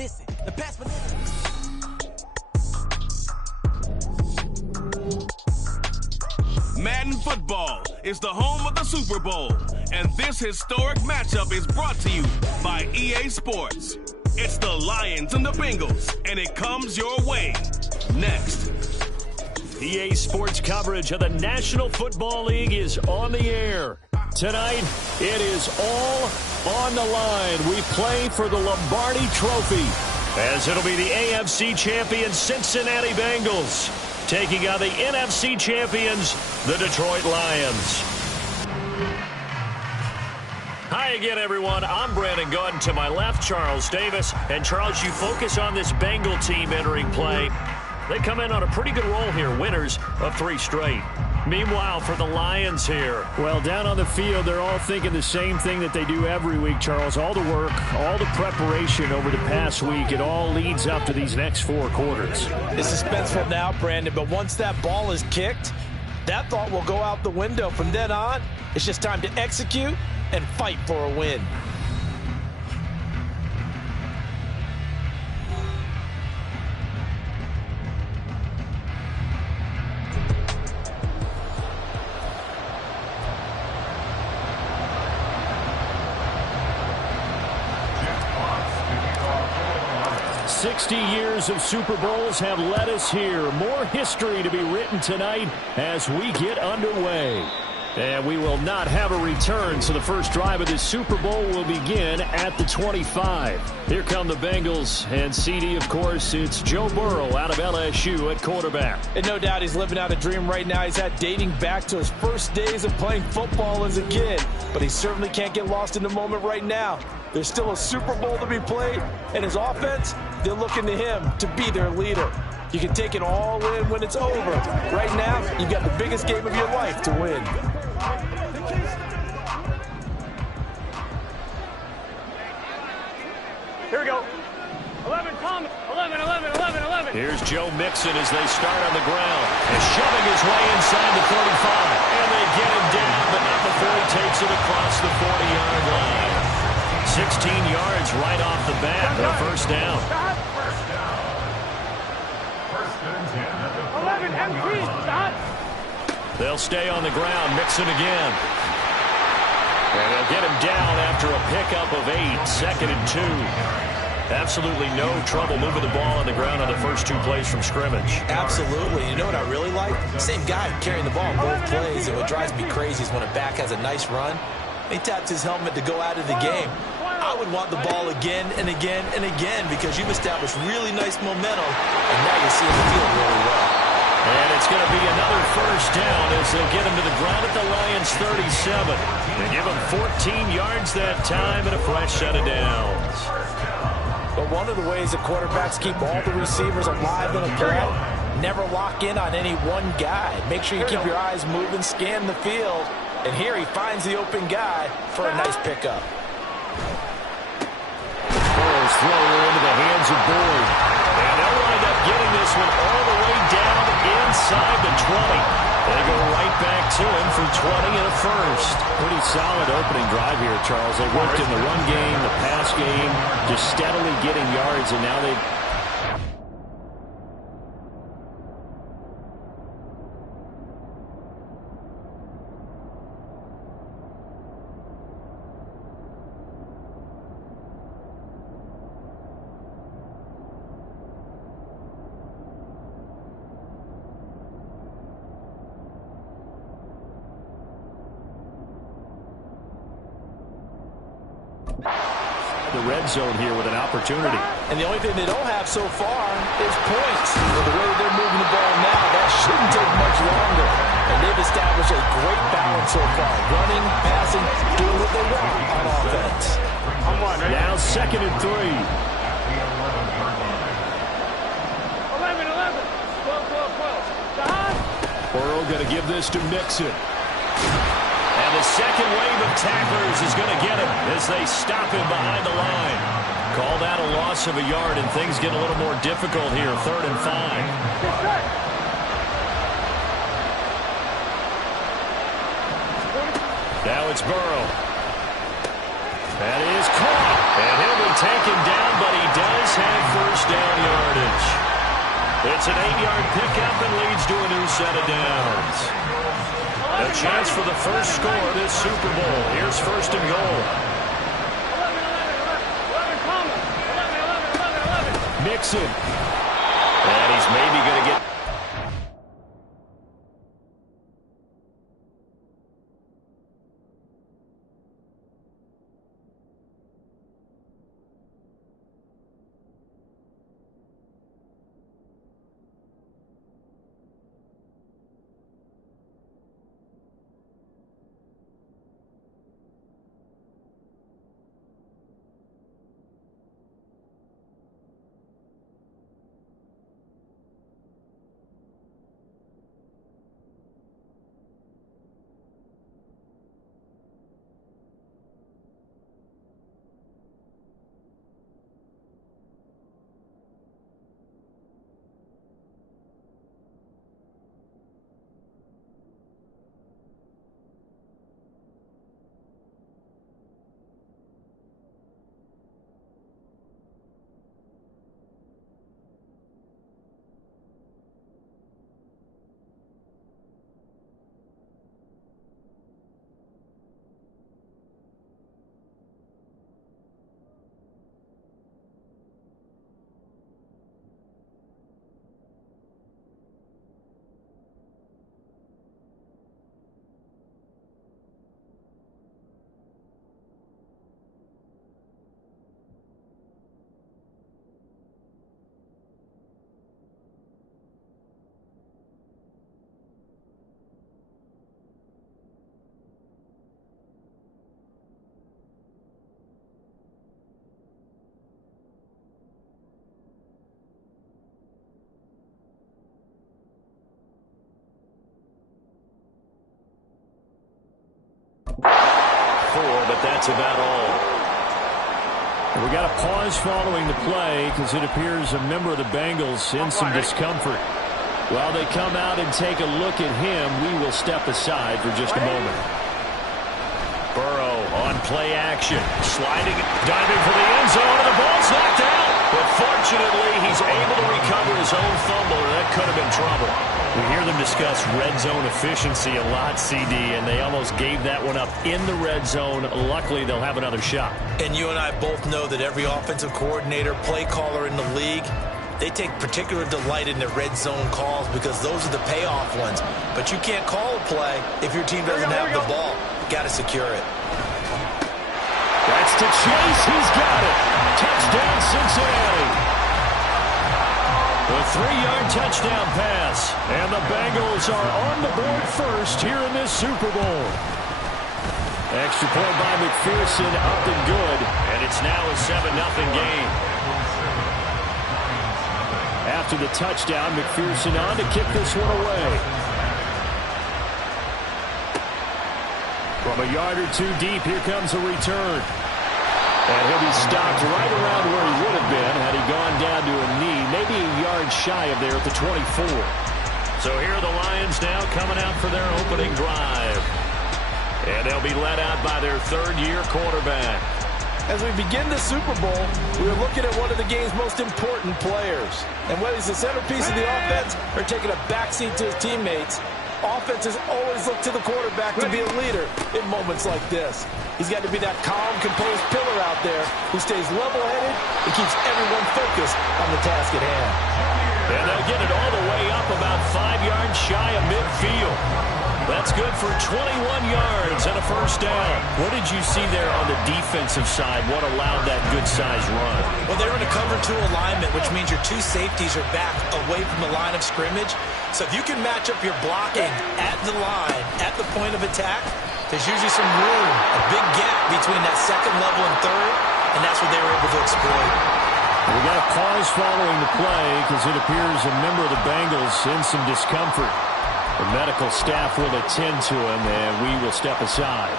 Listen, the pass for Madden Football is the home of the Super Bowl, and this historic matchup is brought to you by EA Sports. It's the Lions and the Bengals, and it comes your way. Next. EA Sports coverage of the National Football League is on the air. Tonight, it is all on the line. We play for the Lombardi Trophy, as it'll be the AFC champion Cincinnati Bengals taking on the NFC champions, the Detroit Lions. Hi again, everyone. I'm Brandon Gunn. To my left, Charles Davis. And Charles, you focus on this Bengal team entering play. They come in on a pretty good roll here, winners of 3 straight. Meanwhile, for the Lions here, well, down on the field, they're all thinking the same thing that they do every week, Charles. All the work, all the preparation over the past week, it all leads up to these next 4 quarters. It's suspenseful now, Brandon, but once that ball is kicked, that thought will go out the window. From then on, it's just time to execute and fight for a win. Years of Super Bowls have led us here. More history to be written tonight as we get underway. And we will not have a return, so the first drive of this Super Bowl will begin at the 25. Here come the Bengals, and CD, of course, it's Joe Burrow out of LSU at quarterback. And no doubt he's living out a dream right now. He's had dating back to his first days of playing football as a kid. But he certainly can't get lost in the moment right now. There's still a Super Bowl to be played, and his offense, they're looking to him to be their leader. You can take it all in when it's over. Right now, you've got the biggest game of your life to win. Here we go. 11, Thomas. 11, 11, 11, 11. Here's Joe Mixon as they start on the ground. And shoving his way inside the 35. And they get him down, but not before he takes it across the 40-yard line. 16 yards right off the bat for a first down. 11, MP, stop. They'll stay on the ground. Mixon again. And they'll get him down after a pickup of 8. 2nd and 2. Absolutely no trouble moving the ball on the ground on the first 2 plays from scrimmage. Absolutely. You know what I really like? Same guy carrying the ball both plays. And what drives me crazy is when a back has a nice run, he taps his helmet to go out of the game. I would want the ball again and again and again because you've established really nice momentum, and now you're seeing the field really well. And it's going to be another first down as they'll get him to the ground at the Lions' 37. They give him 14 yards that time and a fresh set of downs. But one of the ways that quarterbacks keep all the receivers alive in a play, never lock in on any one guy. Make sure you keep your eyes moving, scan the field. And here he finds the open guy for a nice pickup. Burrow's throw into the hands of Boyd. And they'll wind up getting this one all the way down inside the 20. They go right back to him for 20 and a first. Pretty solid opening drive here, Charles. They worked in the run game, the pass game, just steadily getting yards, and now they... the red zone here with an opportunity. And the only thing they don't have so far is points. With the way they're moving the ball now, that shouldn't take much longer. And they've established a great balance so far. Running, passing, doing what they want on offense. Now 2nd and 3. 11, 11. 12, 12, 12. Don. Burrow going to give this to Mixon. And the second wave of tacklers is going to get him as they stop him behind the line. Call that a loss of a yard, and things get a little more difficult here. 3rd and 5. Now it's Burrow. That is caught. And he'll be taken down, but he does have down yardage. It's an 8-yard pickup and leads to a new set of downs. A chance for the first score of this Super Bowl. Here's first and goal. 11. Mixon. And he's maybe going to get... But that's about all. We got a pause following the play because it appears a member of the Bengals in some discomfort. While they come out and take a look at him, we will step aside for just a moment. Burrow on play action, sliding, diving for the end zone, and the ball's knocked out. But fortunately, he's able to recover his own fumble, or that could have been trouble. We hear them discuss red zone efficiency a lot, CD, and they almost gave that one up in the red zone. Luckily, they'll have another shot. And you and I both know that every offensive coordinator, play caller in the league, they take particular delight in their red zone calls because those are the payoff ones. But you can't call a play if your team doesn't have the ball. Got to secure it. That's to Chase. He's got it. Touchdown, Cincinnati. A 3-yard touchdown pass. And the Bengals are on the board first here in this Super Bowl. Extra point by McPherson, up and good. And it's now a 7-0 game. After the touchdown, McPherson on to kick this one away. From a yard or two deep, here comes a return. And he'll be stopped right around where he would have been had he gone down to a knee, maybe a yard shy of there at the 24. So here are the Lions now coming out for their opening drive. And they'll be led out by their third-year quarterback. As we begin the Super Bowl, we are looking at one of the game's most important players. And whether he's the centerpiece of the offense or taking a backseat to his teammates, offenses always look to the quarterback to be a leader in moments like this. He's got to be that calm, composed pillar out there who stays level-headed and keeps everyone focused on the task at hand. And they'll get it all the way up about 5 yards shy of midfield. That's good for 21 yards and a first down. What did you see there on the defensive side? What allowed that good-sized run? Well, they were in a cover 2 alignment, which means your 2 safeties are back away from the line of scrimmage. So if you can match up your blocking at the line, at the point of attack, there's usually some room, a big gap between that second level and third, and that's what they were able to exploit. We got a pause following the play because it appears a member of the Bengals in some discomfort. The medical staff will attend to him, and we will step aside.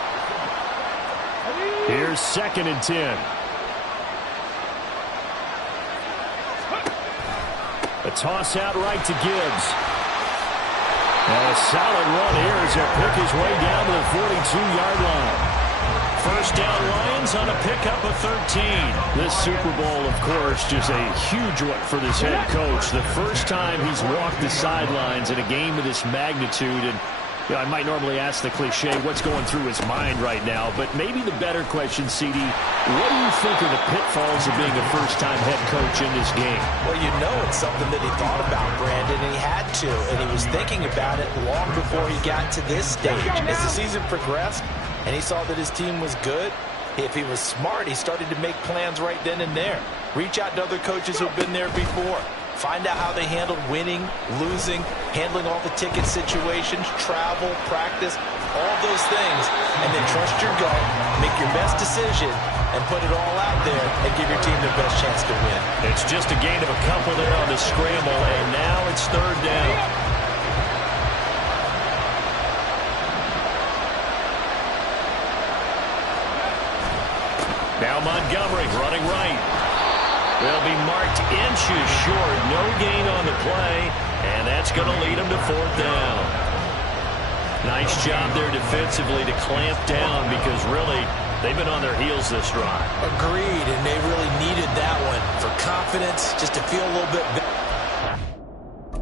Here's 2nd and 10. A toss out right to Gibbs. And a solid run here as he'll pick his way down to the 42-yard line. first down Lions on a pickup of 13. This Super Bowl, of course, just a huge one for this head coach. The first time he's walked the sidelines in a game of this magnitude. And I might normally ask the cliche, what's going through his mind right now? But maybe the better question, CD, what do you think are the pitfalls of being a first-time head coach in this game? Well, you know it's something that he thought about, Brandon, and he had to. And he was thinking about it long before he got to this stage. As the season progressed and he saw that his team was good, if he was smart, he started to make plans right then and there. Reach out to other coaches who've been there before. Find out how they handled winning, losing, handling all the ticket situations, travel, practice, all those things. And then trust your gut, make your best decision, and put it all out there and give your team the best chance to win. It's just a gain of a couple there on the scramble, and now it's third down. Now Montgomery running right. They'll be marked inches short. No gain on the play, and that's going to lead them to fourth down. Nice job there defensively to clamp down because really they've been on their heels this drive. Agreed, and they really needed that one for confidence, just to feel a little bit better.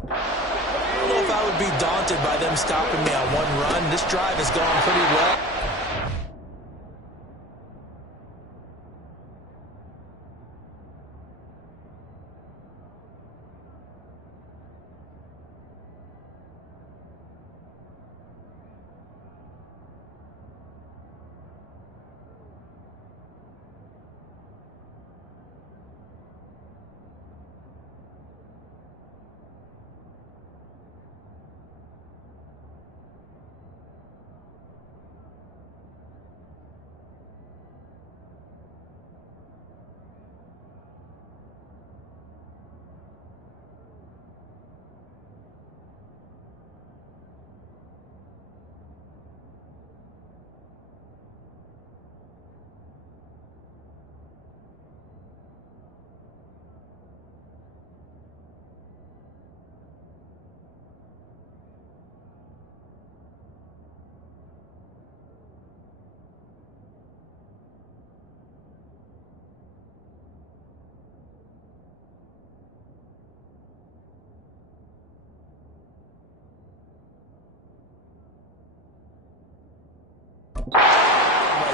I don't know if I would be daunted by them stopping me on one run. This drive has gone pretty well.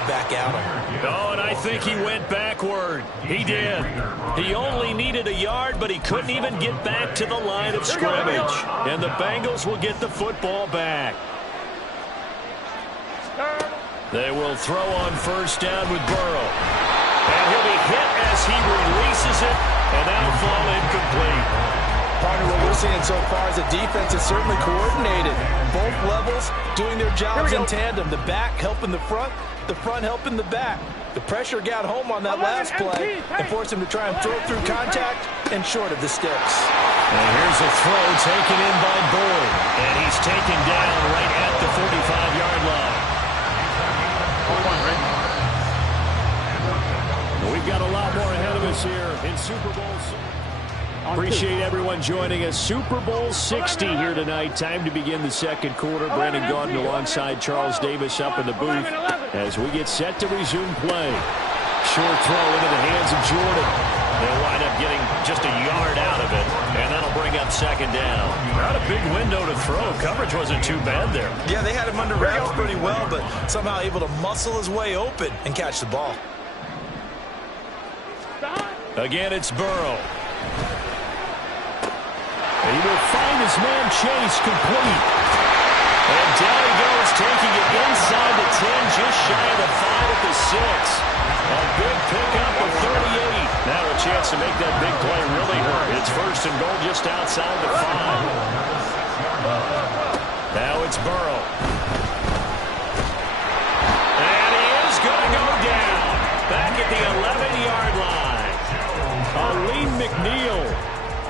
Back out. Oh, and I think he went backward. He did. He only needed a yard, but he couldn't even get back to the line of scrimmage. And the Bengals will get the football back. They will throw on first down with Burrow. And he'll be hit as he releases it, and that'll fall incomplete. Partner, what we're seeing so far is the defense is certainly coordinated. Both levels doing their jobs in tandem. The back helping the front helping the back. The pressure got home on that last play and forced him to try and throw through contact and short of the sticks. And here's a throw taken in by Boyd. And he's taken down right at the 45-yard line. We've got a lot more ahead of us here in Super Bowl. Appreciate everyone joining us. Super Bowl 60 here tonight. Time to begin the second quarter. Brandon Gaudin alongside Charles Davis up in the booth as we get set to resume play. Short throw into the hands of Jordan. They'll wind up getting just a yard out of it, and that'll bring up second down. Not a big window to throw. Coverage wasn't too bad there. Yeah, they had him under wraps pretty well, but somehow able to muscle his way open and catch the ball. Again, it's Burrow. And he will find his man Chase complete. And down he goes, taking it inside the 10, just shy of the 5 at the 6. A big pickup of 38. Now a chance to make that big play really hurt. It's first and goal just outside the 5. Now it's Burrow. And he is going to go down. Back at the 11-yard line. Aleem McNeil,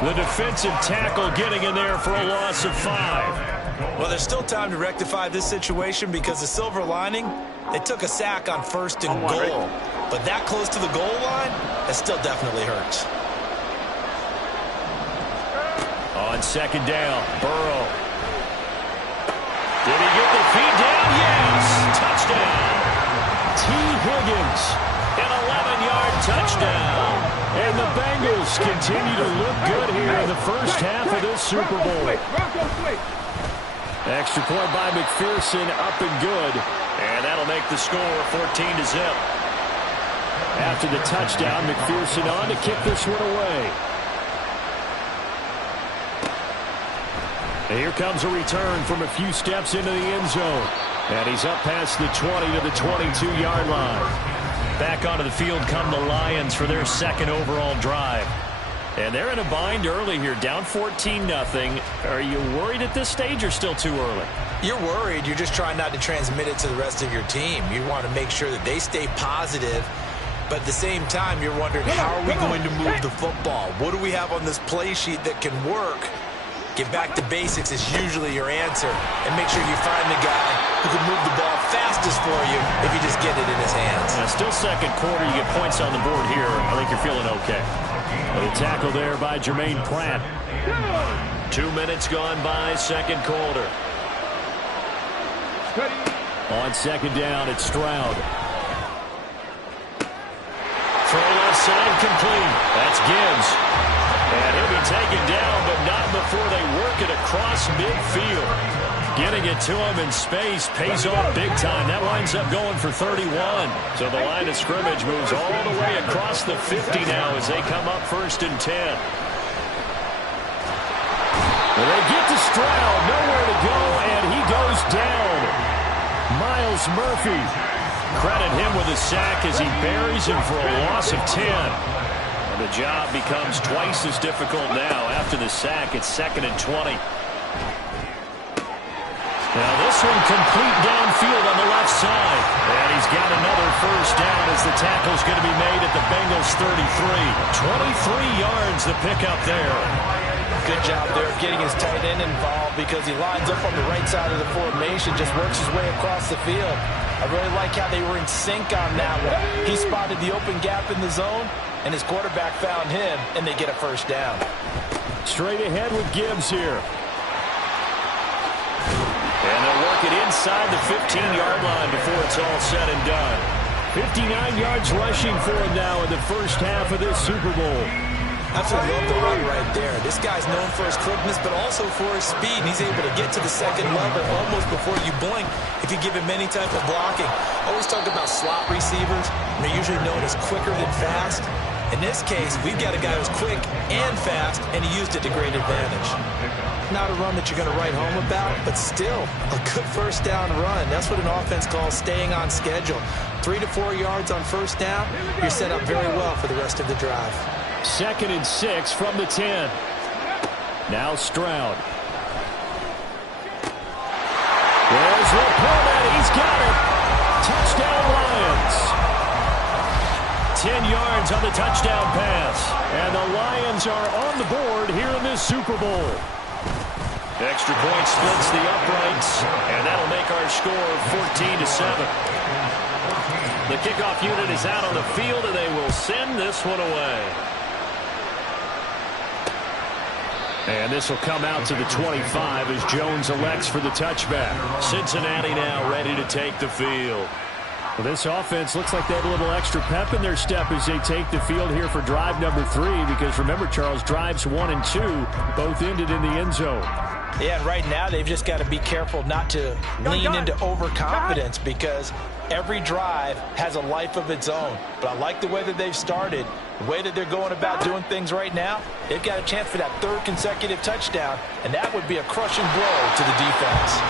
the defensive tackle, getting in there for a loss of 5. Well, there's still time to rectify this situation because the silver lining, they took a sack on first and goal. But that close to the goal line, that still definitely hurts. On second down, Burrow. Did he get the feet down? Yes! Touchdown! Higgins. An 11-yard touchdown. And the Bengals continue to look good here in the first half of this Super Bowl. Extra point by McPherson, up and good. And that'll make the score 14-0. After the touchdown, McPherson on to kick this one away. And here comes a return from a few steps into the end zone. And he's up past the 20 to the 22-yard line. Back onto the field come the Lions for their second overall drive. And they're in a bind early here, down 14-0. Are you worried at this stage or still too early? You're worried. You're just trying not to transmit it to the rest of your team. You want to make sure that they stay positive. But at the same time, you're wondering, how are we going to move the football? What do we have on this play sheet that can work? Get back to basics is usually your answer. And make sure you find the guy who can move the ball fastest for you if you just get it in his hands. Still second quarter, you get points on the board here. I think you're feeling okay. A tackle there by Jermaine Pratt. 2 minutes gone by, second quarter. On second down, it's Stroud. Throw left side complete. That's Gibbs. And he'll be taken down, but not before they work it across midfield. Getting it to him in space pays off big time. That winds up going for 31. So the line of scrimmage moves all the way across the 50 now as they come up 1st and 10. Well, they get to Stroud, nowhere to go, and he goes down. Miles Murphy. Credit him with a sack as he buries him for a loss of 10. And the job becomes twice as difficult now. After the sack, it's 2nd and 20. Now this one complete downfield on the left side. And he's got another first down as the tackle's going to be made at the Bengals 33. 23 yards the pickup there. Good job there getting his tight end involved because he lines up on the right side of the formation, just works his way across the field. I really like how they were in sync on that one. He spotted the open gap in the zone, and his quarterback found him, and they get a first down. Straight ahead with Gibbs here. And they'll work it inside the 15-yard line before it's all said and done. 59 yards rushing for him now in the first half of this Super Bowl. Absolutely love the run right there. This guy's known for his quickness, but also for his speed. And he's able to get to the second level almost before you blink if you give him any type of blocking. Always talk about slot receivers. They're usually known as quicker than fast. In this case, we've got a guy who's quick and fast, and he used it to great advantage. Not a run that you're going to write home about, but still a good first down run. That's what an offense calls staying on schedule. 3 to 4 yards on first down, you're set up very well for the rest of the drive. 2nd and 6 from the 10. Now Stroud. There's Laporta. He's got it. Touchdown Lions. 10 yards on the touchdown pass. And the Lions are on the board here in this Super Bowl. Extra point splits the uprights. And that'll make our score 14-7. The kickoff unit is out on the field, and they will send this one away. And this will come out to the 25 as Jones elects for the touchback. Cincinnati now ready to take the field. Well, this offense looks like they have a little extra pep in their step as they take the field here for drive number 3. Because remember, Charles, drives 1 and 2 both ended in the end zone. Yeah, and right now they've just got to be careful not to lean into overconfidence because every drive has a life of its own. But I like the way that they've started, the way that they're going about doing things right now. They've got a chance for that 3rd consecutive touchdown, and that would be a crushing blow to the defense.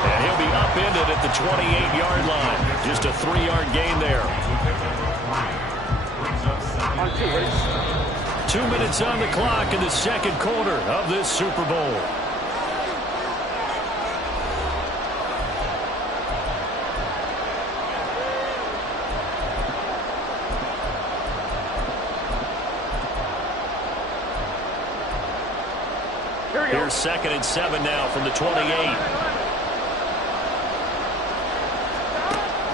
And he'll be upended at the 28-yard line. Just a 3-yard gain there. 2 minutes on the clock in the second quarter of this Super Bowl. Here's 2nd and 7 now from the 28.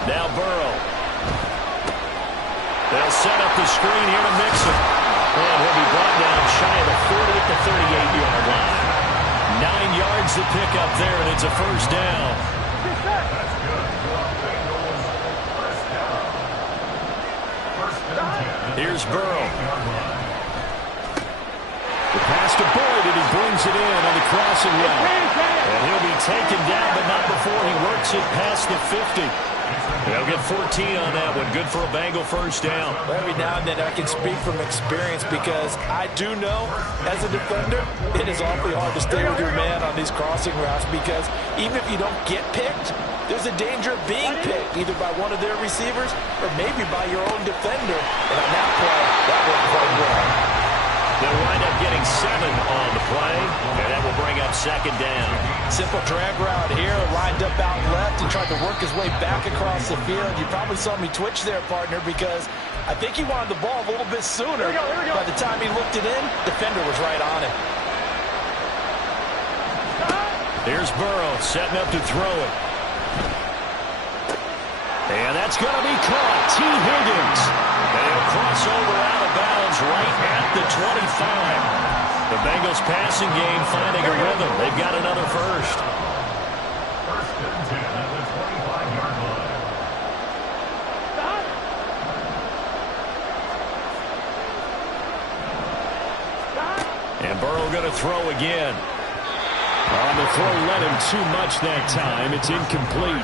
Now Burrow. They'll set up the screen here to Mixon. And he'll be brought down shy of the 40 at the 38-yard line. 9 yards to pick up there, and it's a first down. Here's Burrow. The pass to Boyd, and he brings it in on the crossing route. And he'll be taken down, but not before he works it past the 50. They'll get 14 on that one. Good for a Bengal first down. Every now and then I can speak from experience because I do know, as a defender, it is awfully hard to stay with your man on these crossing routes because even if you don't get picked, there's a danger of being picked, either by one of their receivers or maybe by your own defender. And on that play, that worked quite well. They'll wind up getting 7 on the play, and that will bring up second down. Simple drag route here, lined up out left and tried to work his way back across the field. You probably saw me twitch there, partner, because I think he wanted the ball a little bit sooner. Here we go. By the time he looked it in, defender was right on him. Here's Burrow setting up to throw it. And that's going to be caught. T. Higgins. And he'll cross over out of bounds right at the 25. The Bengals passing game finding a rhythm. They've got another first. First and 10 at the 25-yard line. And Burrow going to throw again. On the throw led him too much that time. It's incomplete.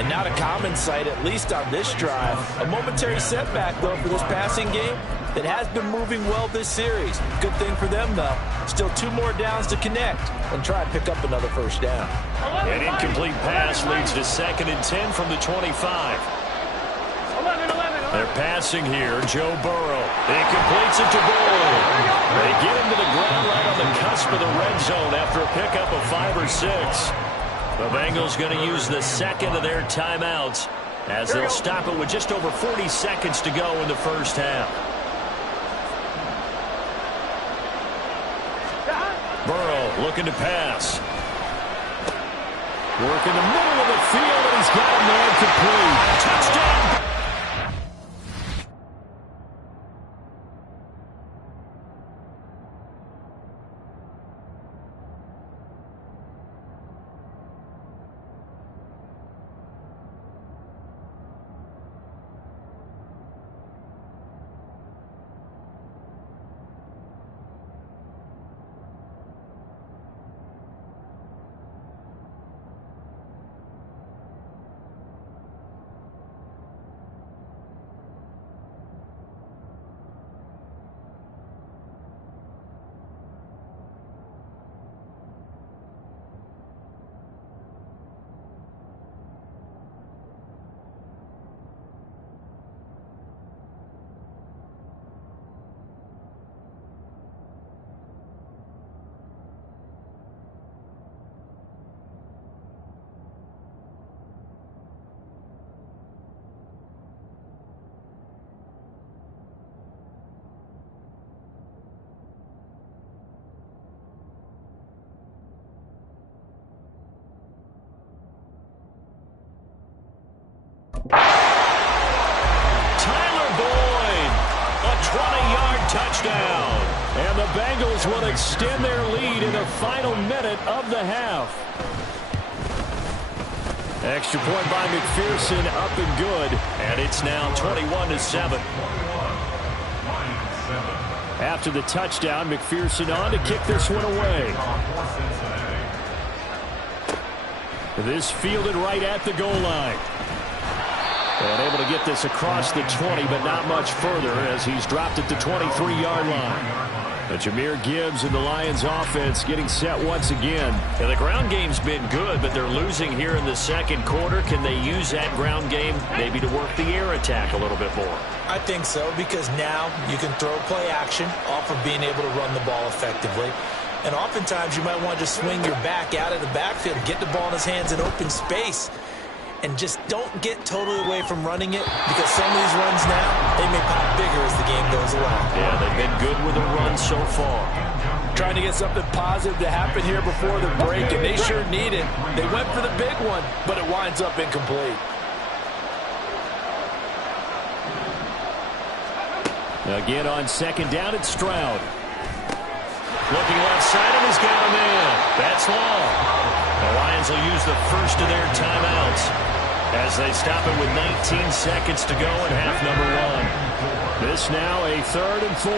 And not a common sight, at least on this drive. A momentary setback, though, for this passing game that has been moving well this series. Good thing for them, though. Still 2 more downs to connect and try and pick up another first down. An incomplete pass leads to 2nd and 10 from the 25. 11. They're passing here. Joe Burrow. He completes it to Boyd. They get him to the ground right on the cusp of the red zone after a pickup of 5 or 6. The Bengals going to use the second of their timeouts as they'll stop it with just over 40 seconds to go in the first half. Burrow looking to pass. Work in the middle of the field, and he's got him there complete. Touchdown! Touchdown. And the Bengals will extend their lead in the final minute of the half. Extra point by McPherson, up and good. And it's now 21-7. After the touchdown, McPherson on to kick this one away. This fielded right at the goal line. And able to get this across the 20, but not much further as he's dropped it to 23-yard line. But Jahmyr Gibbs and the Lions offense getting set once again. And the ground game's been good, but they're losing here in the second quarter. Can they use that ground game maybe to work the air attack a little bit more? I think so, because now you can throw play action off of being able to run the ball effectively. And oftentimes you might want to just swing your back out of the backfield, get the ball in his hands in open space. And just don't get totally away from running it, because some of these runs now, they may pop bigger as the game goes along. Yeah, they've been good with the run so far. Trying to get something positive to happen here before the break, and they sure need it. They went for the big one, but it winds up incomplete. Again on second down, it's Stroud. Looking left side, and he's got him in. That's long. The Lions will use the first of their timeouts as they stop it with 19 seconds to go in half number 1. This now a 3rd and 4.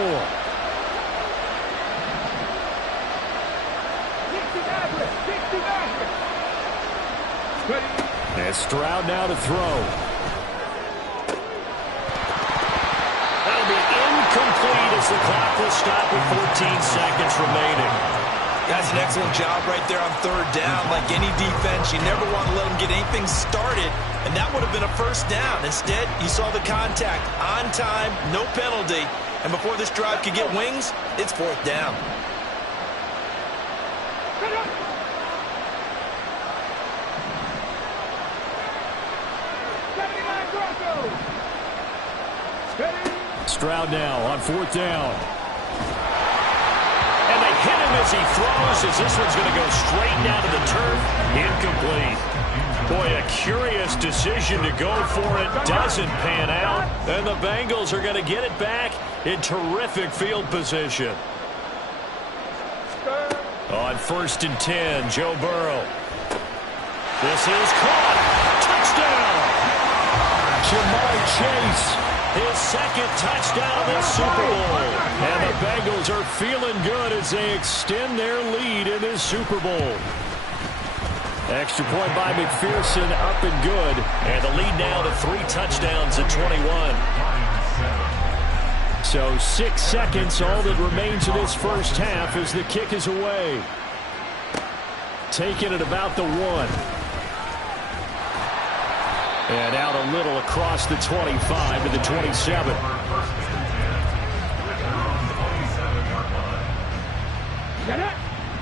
And Stroud now to throw. That'll be incomplete as the clock will stop with 14 seconds remaining. That's an excellent job right there on 3rd down. Like any defense, you never want to let them get anything started, and that would have been a 1st down. Instead, you saw the contact on time, no penalty, and before this drive could get wings, it's 4th down. Stroud now on 4th down. And they hit him as he throws, as this one's going to go straight down to the turf. Incomplete. Boy, a curious decision to go for it. Doesn't pan out. And the Bengals are going to get it back in terrific field position. On 1st and 10, Joe Burrow. This is caught. Touchdown. Jamar Chase. His 2nd touchdown of the Super Bowl. And the Bengals are feeling good as they extend their lead in this Super Bowl. Extra point by McPherson, up and good. And the lead now to 3 touchdowns at 21. So 6 seconds, all that remains of this first half as the kick is away. Taken at about the 1. And out a little across the 25 to the 27.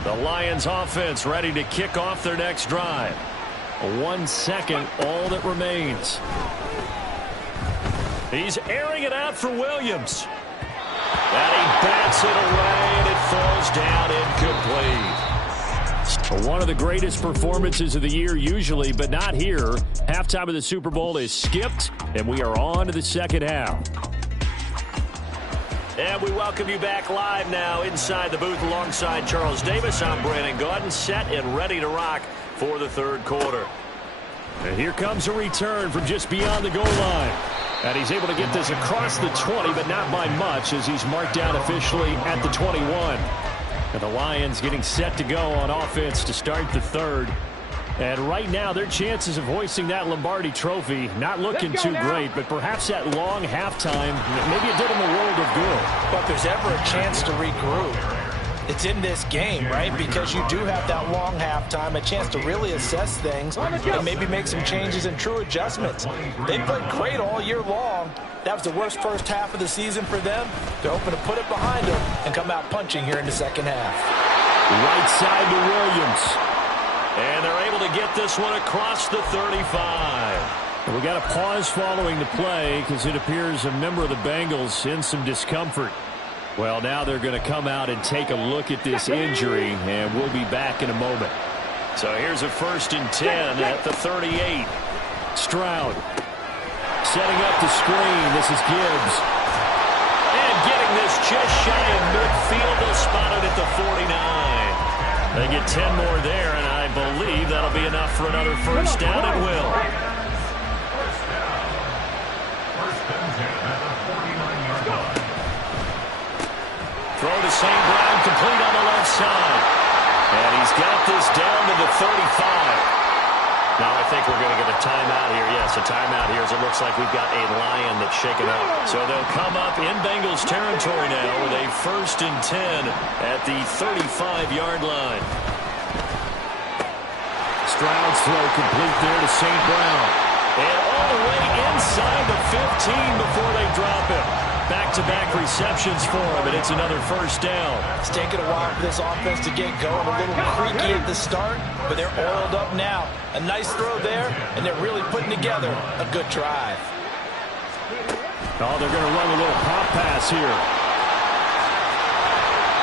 The Lions offense ready to kick off their next drive. 1 second, all that remains. He's airing it out for Williams. And he bats it away, and it falls down incomplete. One of the greatest performances of the year usually, but not here. Halftime of the Super Bowl is skipped, and we are on to the second half. And we welcome you back live now inside the booth alongside Charles Davis. I'm Brandon Gaudin, set and ready to rock for the 3rd quarter. And here comes a return from just beyond the goal line. And he's able to get this across the 20, but not by much as he's marked down officially at the 21. And the Lions getting set to go on offense to start the 3rd. And right now, their chances of hoisting that Lombardi trophy, not looking too great, but perhaps that long halftime, maybe it did them a world of good. But if there's ever a chance to regroup, it's in this game, right? Because you do have that long halftime, a chance to really assess things and maybe make some changes and true adjustments. They played great all year long. That was the worst first half of the season for them. They're hoping to put it behind them and come out punching here in the second half. Right side to Williams. And they're able to get this one across the 35. We got a pause following the play because it appears a member of the Bengals in some discomfort. Well, now they're going to come out and take a look at this injury, and we'll be back in a moment. So here's a 1st and 10 at the 38. Stroud setting up the screen. This is Gibbs. And getting this just shy of midfield. They'll spot it at the 49. They get 10 more there, and I believe that'll be enough for another 1st down. It will. Throw to St. Brown, complete on the left side. And he's got this down to the 35. Now I think we're going to get a timeout here. Yes, a timeout here as it looks like we've got a Lion that's shaken up. So they'll come up in Bengals territory now with a 1st and 10 at the 35-yard line. Stroud's throw complete there to St. Brown. And all the way inside the 15 before they drop him. Back-to-back receptions for him, and it's another 1st down. It's taken a while for this offense to get going. A little creaky at the start, but they're oiled up now. A nice throw there, and they're really putting together a good drive. Oh, they're going to run a little pop pass here.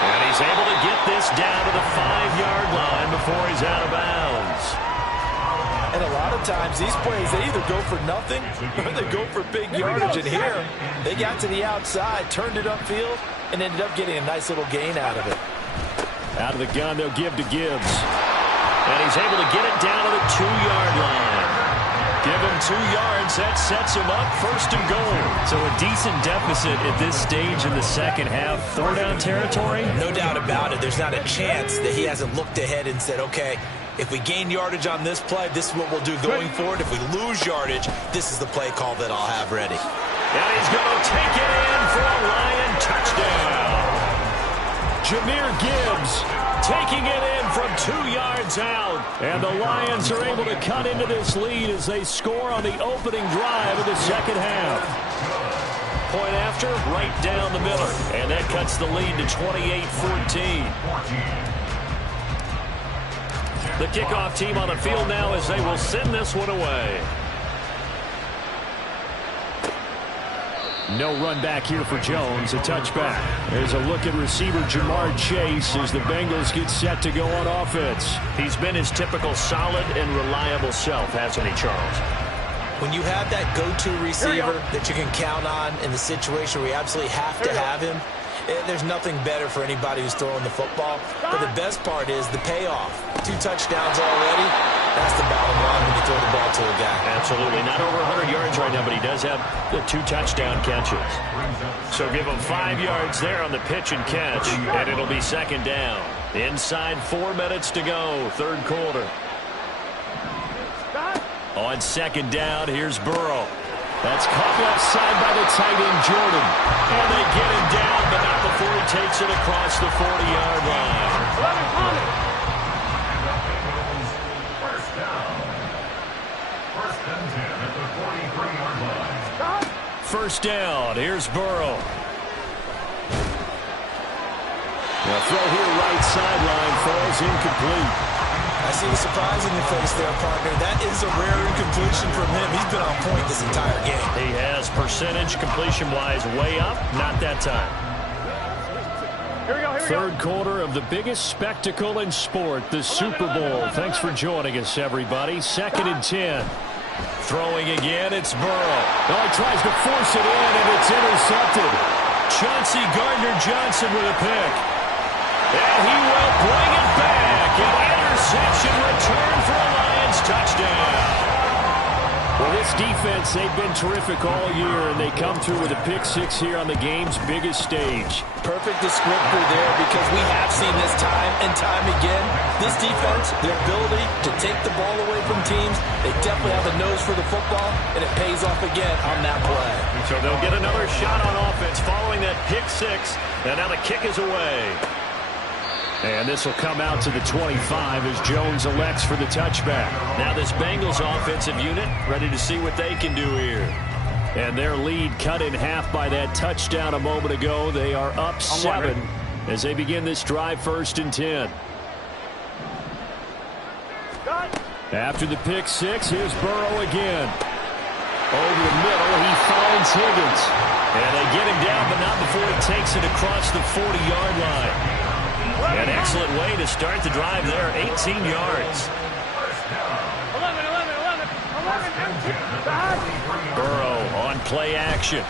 And he's able to get this down to the 5-yard line before he's out of bounds. And a lot of times, these plays, they either go for nothing or they go for big yardage. And here, they got to the outside, turned it upfield, and ended up getting a nice little gain out of it. Out of the gun, they'll give to Gibbs. And he's able to get it down to the 2-yard line. Give him 2 yards. That sets him up 1st and goal. So a decent deficit at this stage in the second half. 4 down territory? No doubt about it. There's not a chance that he hasn't looked ahead and said, okay, if we gain yardage on this play, this is what we'll do going forward. If we lose yardage, this is the play call that I'll have ready. And he's going to take it in for a Lion touchdown. Jahmyr Gibbs taking it in from 2 yards out. And the Lions are able to cut into this lead as they score on the opening drive of the second half. Point after, right down the middle. And that cuts the lead to 28-14. The kickoff team on the field now as they will send this one away. No run back here for Jones, a touchback. There's a look at receiver Jamar Chase as the Bengals get set to go on offense. He's been his typical solid and reliable self, hasn't he, Charles? When you have that go-to receiver that you can count on in the situation where you absolutely have to have him, there's nothing better for anybody who's throwing the football. But the best part is the payoff. 2 touchdowns already. That's the bottom line when you throw the ball to a guy. Absolutely. Not over 100 yards right now, but he does have the 2 touchdown catches. So give him 5 yards there on the pitch and catch, and it'll be 2nd down. Inside 4 minutes to go, 3rd quarter. On 2nd down, here's Burrow. That's caught left side by the tight end, Jordan. And they get him down, but not before he takes it across the 40-yard line. First down, here's Burrow. The throw here, right sideline, falls incomplete. I see the surprise in your face there, partner. That is a rare incompletion from him. He's been on point this entire game. He has percentage completion-wise way up. Not that time. Here we go. 3rd quarter of the biggest spectacle in sport, the Super Bowl. Thanks for joining us, everybody. 2nd and 10. Throwing again, it's Burrow. Oh, he tries to force it in, and it's intercepted. Chauncey Gardner-Johnson with a pick. And he will bring it back. An interception return for a Lions touchdown. Well, this defense, they've been terrific all year, and they come through with a pick-6 here on the game's biggest stage. Perfect descriptor there because we have seen this time and time again. This defense, their ability to take the ball away from teams, they definitely have a nose for the football, and it pays off again on that play. So they'll get another shot on offense following that pick-6, and now the kick is away. And this will come out to the 25 as Jones elects for the touchback. Now this Bengals offensive unit ready to see what they can do here. And their lead cut in half by that touchdown a moment ago. They are up 7 as they begin this drive, 1st and 10. After the pick-6, here's Burrow again. Over the middle, he finds Higgins. And they get him down, but not before he takes it across the 40-yard line. An excellent way to start the drive there, 18 yards. 11. Burrow on play action.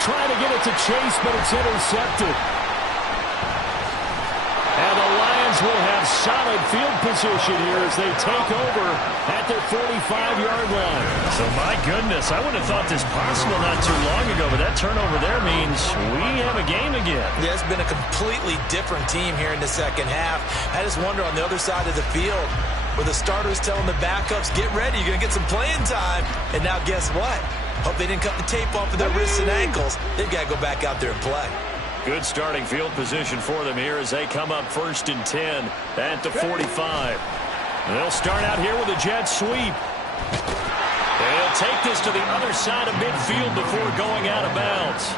Trying to get it to Chase, but it's intercepted. And the Lions will have solid field position here as they take over at their 45-yard line. So, my goodness, I wouldn't have thought this possible not too long ago, but that turnover there means we have a game again. Yeah, it's been a completely different team here in the second half. I just wonder on the other side of the field where the starters telling the backups, get ready, you're going to get some playing time. And now guess what? Hope they didn't cut the tape off of their wrists and ankles. They've got to go back out there and play. Good starting field position for them here as they come up 1st and 10 at the 45. And they'll start out here with a jet sweep. And he'll take this to the other side of midfield before going out of bounds.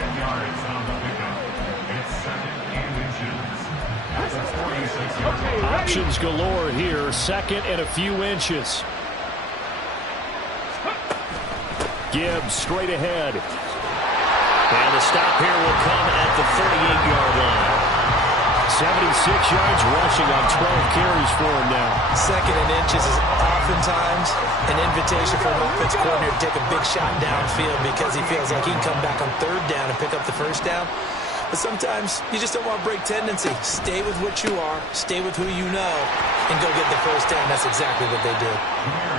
10 yards on the pickup. It's 2nd inches. Options galore here. 2nd and a few inches. Gibbs straight ahead. And the stop here will come at the 38-yard line. 76 yards rushing on 12 carries for him now. 2nd and inches is oftentimes an invitation for an offensive coordinator to take a big shot downfield because he feels like he can come back on 3rd down and pick up the 1st down. But sometimes you just don't want to break tendency. Stay with what you are, stay with who you know, and go get the first down. That's exactly what they did.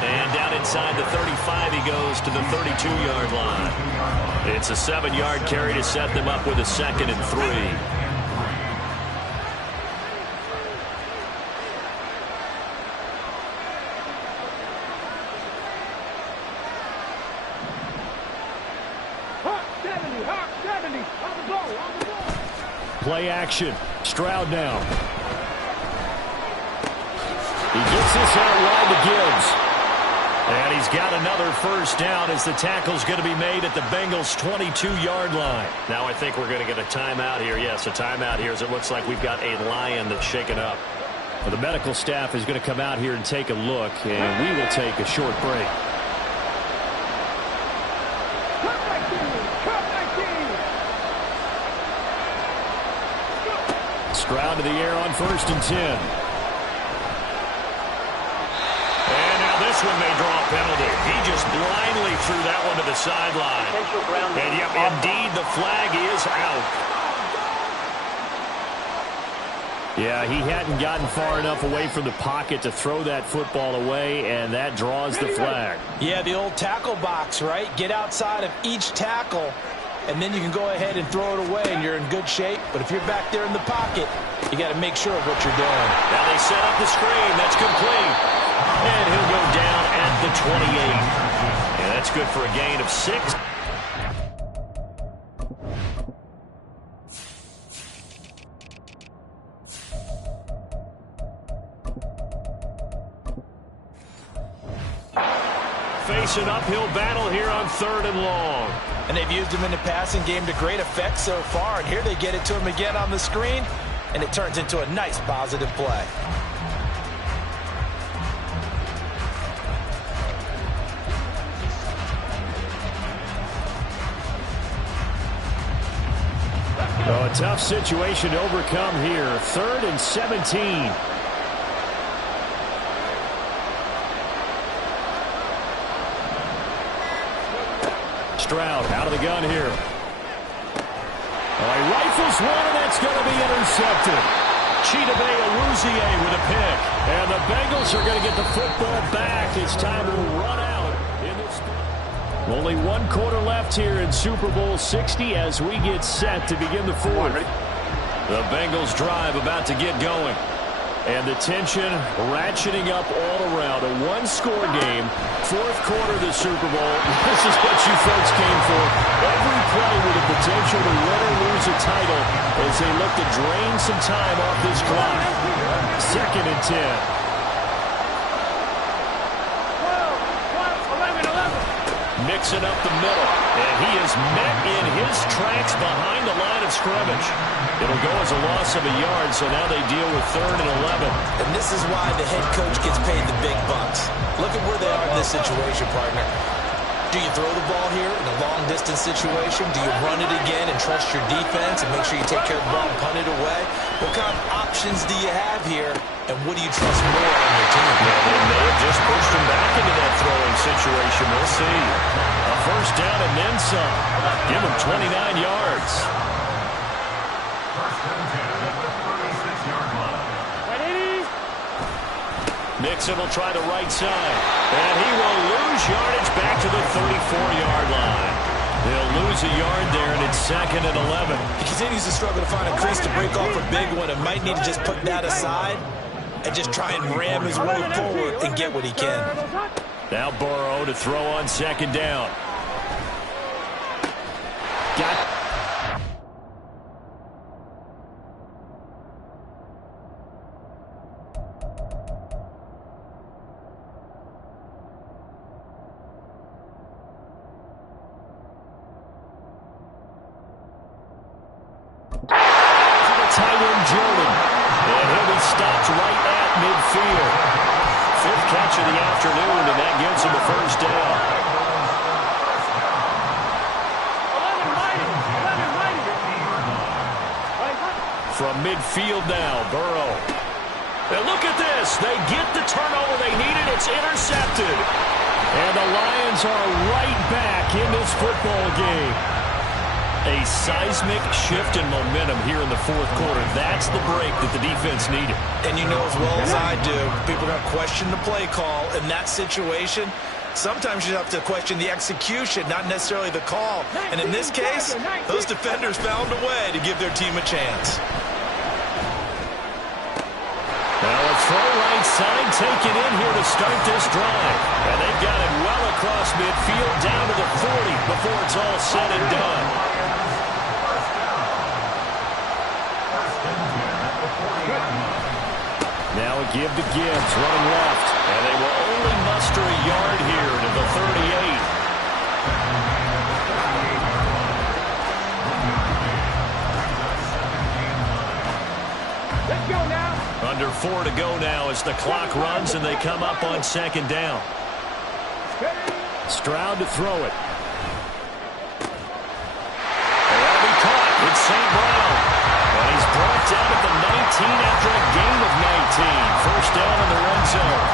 And down inside the 35, he goes to the 32-yard line. It's a 7-yard carry to set them up with a 2nd and 3. Play action. Stroud now. He gets this out wide to Gibbs. And he's got another first down as the tackle's going to be made at the Bengals' 22-yard line. Now I think we're going to get a timeout here. Yes, a timeout here as it looks like we've got a Lion that's shaken up. Well, the medical staff is going to come out here and take a look, and we will take a short break. Stroud to the air on 1st and 10. And now this one may draw a penalty. He just blindly threw that one to the sideline. And yep, indeed, the flag is out. Yeah, he hadn't gotten far enough away from the pocket to throw that football away, and that draws the flag. Yeah, the old tackle box, right? Get outside of each tackle, and then you can go ahead and throw it away, and you're in good shape. But if you're back there in the pocket, you got to make sure of what you're doing. Now they set up the screen. That's complete. And he'll go down at the 28. And that's good for a gain of 6. Face an uphill battle here on 3rd and long. And they've used him in the passing game to great effect so far. And here they get it to him again on the screen. And it turns into a nice positive play. Oh, a tough situation to overcome here. 3rd and 17. Stroud out of the gun here. He rifles one, and that's going to be intercepted. Chidobe Awuzie with a pick. And the Bengals are going to get the football back. It's time to run out in this. Only 1 quarter left here in Super Bowl 60 as we get set to begin the 4th. The Bengals drive about to get going. And the tension ratcheting up all around. A 1-score game. 4th quarter of the Super Bowl. This is what you folks came for. Every play with the potential to win or lose a title as they look to drain some time off this clock. 2nd and 10. 11. Mixing up the middle. And he is met in his tracks behind the line of scrimmage. It'll go as a loss of a yard, so now they deal with 3rd and 11. And this is why the head coach gets paid the big bucks. Look at where they are in this situation, partner. Do you throw the ball here in a long-distance situation? Do you run it again and trust your defense and make sure you take care of the ball and punt it away? What kind of options do you have here, and what do you trust more on your team? Yeah, they may have just pushed him back into that throwing situation. We'll see. A first down and then some. Give him 29 yards. Mixon will try the right side. And he will lose yardage back to the 34-yard line. They'll lose a yard there, and it's 2nd and 11. He continues to struggle to find a crease to break off a big one and might need to just put that aside and just try and ram his way forward and get what he can. Now Burrow to throw on 2nd down. Got Jordan. And he'll be stopped right at midfield. 5th catch of the afternoon, and that gives him a first down. 11 From midfield now, Burrow. And look at this. They get the turnover they needed. It's intercepted. And the Lions are right back in this football game. A seismic shift in momentum here in the fourth quarter. That's the break that the defense needed. And you know as well as I do, people are going to question the play call in that situation. Sometimes you have to question the execution, not necessarily the call. And in this case, those defenders found a way to give their team a chance. Now a throw right side taken in here to start this drive. And they've got it well across midfield down to the 40 before it's all said and done. Now a give to Gibbs running left. And they will only muster a yard here to the 38. Let's go now. Under 4 to go now as the clock runs and they come up on second down. Stroud to throw it. That'll be caught. It's St. Brown. And he's brought down at the 19 after a gain of 19. First down in the red zone.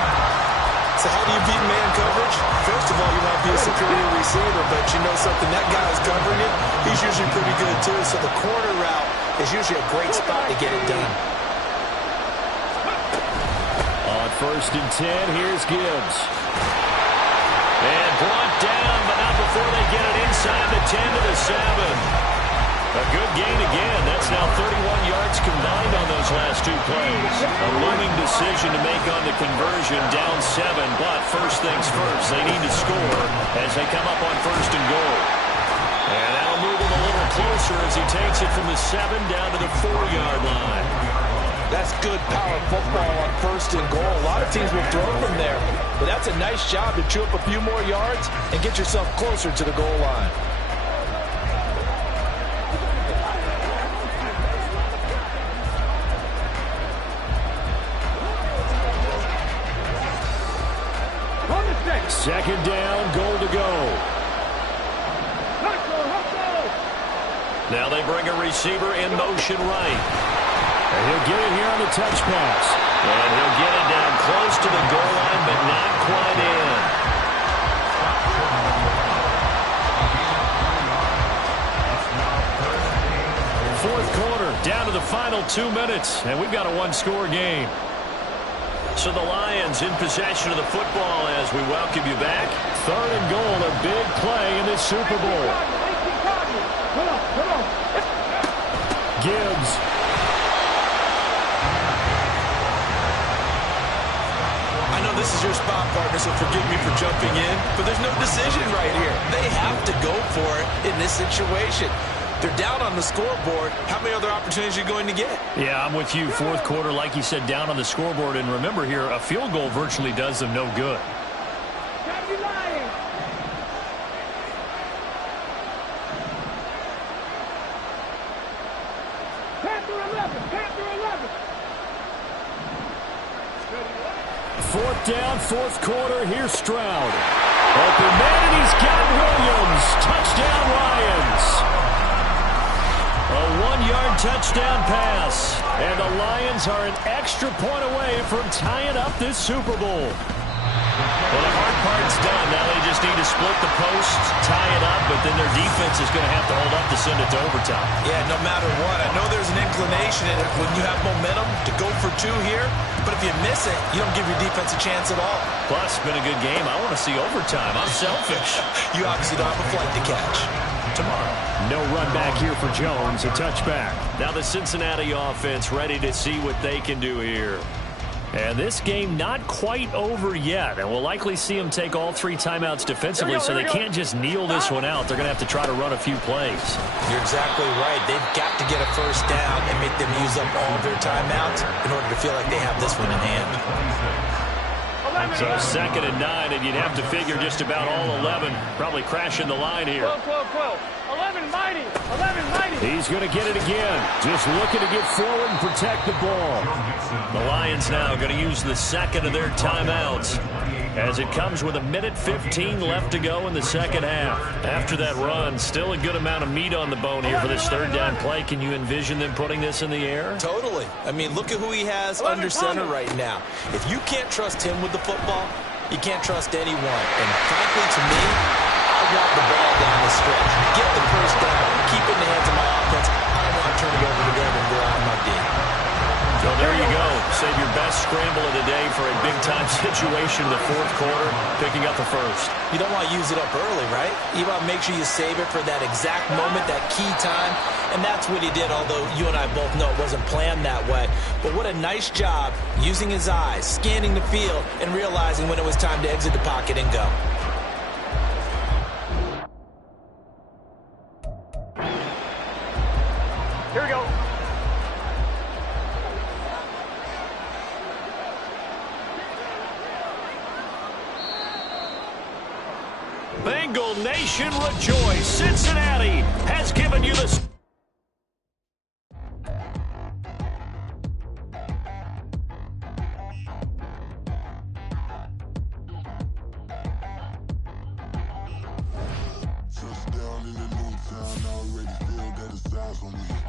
So how do you beat man coverage? First of all, you want to be a superior receiver, but you know something, that guy is covering it. He's usually pretty good too, so the corner route is usually a great spot to get it done. On 1st and 10, here's Gibbs. And brought down, but not before they get it inside the 10 to the 7. A good gain again. That's now 31 yards combined on those last two plays. A looming decision to make on the conversion, down 7. But first things first, they need to score as they come up on 1st and goal. And that'll move him a little closer as he takes it from the 7 down to the 4-yard line. That's good power football on 1st and goal. A lot of teams will throw from there. But that's a nice job to chew up a few more yards and get yourself closer to the goal line. Second down, goal to go. Now they bring a receiver in motion right. And he'll get it here on the touch pass. And he'll get it down close to the goal line, but not quite in. Fourth quarter, down to the final 2 minutes, and we've got a one-score game. So the Lions in possession of the football as we welcome you back. 3rd and goal, a big play in this Super Bowl. Gibbs. I know this is your spot, partner, so forgive me for jumping in, but there's no decision right here. They have to go for it in this situation. They're down on the scoreboard. How many other opportunities are you going to get? Yeah, I'm with you. Fourth quarter, like you said, down on the scoreboard. And remember here, a field goal virtually does them no good. Fourth down, fourth quarter. Here's Stroud. Open man, and he's got Williams. Touchdown, Lions. A 1-yard touchdown pass. And the Lions are an extra point away from tying up this Super Bowl. Well, the hard part's done. Now they just need to split the posts, tie it up, but then their defense is going to have to hold up to send it to overtime. Yeah, no matter what. I know there's an inclination in it when you have momentum to go for 2 here, but if you miss it, you don't give your defense a chance at all. Plus, it's been a good game. I want to see overtime. I'm selfish. You obviously don't have a flight to catch. Tomorrow. No run back here for Jones, a touchback. Now the Cincinnati offense ready to see what they can do here. And this game not quite over yet, and we'll likely see them take all 3 timeouts defensively, so they can't just kneel this one out. They're going to have to try to run a few plays. You're exactly right. They've got to get a first down and make them use up all their timeouts in order to feel like they have this one in hand. So 2nd and 9, and you'd have to figure just about all 11 probably crashing the line here. 12. 11 mighty. 11 mighty. He's going to get it again. Just looking to get forward and protect the ball. The Lions now going to use the 2nd of their timeouts as it comes with 1:15 left to go in the second half. After that run, still a good amount of meat on the bone here for this 3rd down play. Can you envision them putting this in the air? Totally. I mean, look at who he has under center right now. If you can't trust him with the football, you can't trust anyone. And frankly, to me, I want the ball down the stretch. Get the first down. Keep it in the hands of my offense. I don't want to turn it over to them and go out on my D. So there you go. Save your best scramble of the day for a big-time situation in the fourth quarter, picking up the first. You don't want to use it up early, right? You want to make sure you save it for that exact moment, that key time. And that's what he did, although you and I both know it wasn't planned that way. But what a nice job using his eyes, scanning the field, and realizing when it was time to exit the pocket and go. Here we go. Bengal Nation rejoice. Cincinnati has given you the... Touchdown in the new town, already feel that it's eyes on me.